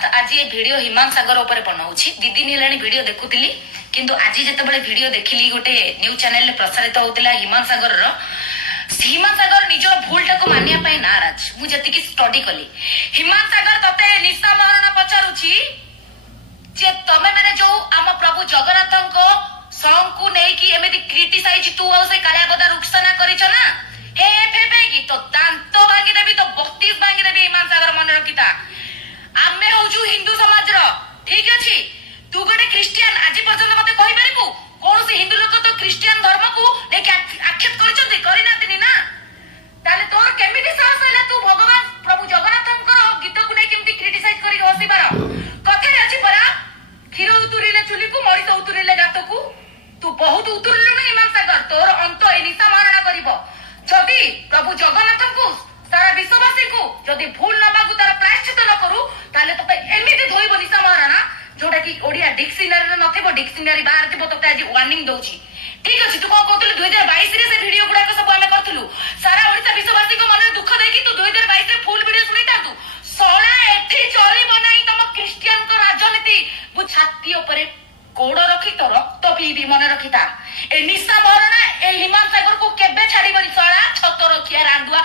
सुप्रभात। आज ये वीडियो हिमांशु सागर ऊपर बनाऊची। दी दिन हेलानी वीडियो देखुतिली किंतु आज जेतेबेले वीडियो देखिली गोटे न्यूज चैनल रे प्रसारित होतिला हिमांशु सागर निज भूलटा को मानिया पई नाराज। मु जति की स्टडी कली हिमांशु सागर तते निशा महाराणा पचारुची जे तमे माने जो आम प्रभु जगन्नाथको सॉन्ग को नै कि एमिति क्रिटिसाइज तू औ से कालिया गदा रुक्षना करिछ ना हे फेफेगी तो दांत भांगी देबी तो 32 भांगी देबी। हिमांशु सागर मन रखिता आमे होजु हिंदू समाज रो ठीक अछि। तू गोटे क्रिश्चियन आज पर्यंत मते कहि परिबु कोन से हिंदू लोक तो क्रिश्चियन धर्म को लेके आक्षेप करिसथि करि नातिनी ना ताले तोर केमिति साहस हैला तू भगवान प्रभु जगन्नाथंकर गीत को नै केमिति क्रिटिसाइज करि हसिबार कथे अछि परा खीर उतुरिले चुली को मरिस उतुरिले गात को तू बहुत उतुरिलु नै। हिमांशु सागर तोर अंत ए निशा महाराणा करिवो जदि प्रभु जगन्नाथ को सारा विश्ववासी को जदि भूल नबाकू तार प्रायश्चित न करू ताले तते एमिति धोइबो निशा महाराणा जोटा कि ओडिया डिक्शनरी रे नथिबो डिक्शनरी बाहर थिबो तते आज वार्निंग दउची ठीक अछि। तू को कहतलु 2022 रे से वीडियो गुडा को सब हमें करथलु सारा ओडिसा विश्ववासी को मन दुख देखि तू 2022 रे फुल वीडियो सुनिता तू सोळा एठी चली बनाई तम क्रिश्चियन को राजनीति बु छाती ऊपर कोड़ रखी तो रक्त पीबी मन रखिता ए निशा महाराणा ए हिमांशु सागर को केबे छाड़ी बनी सोळा छत रखिया रांदुआ।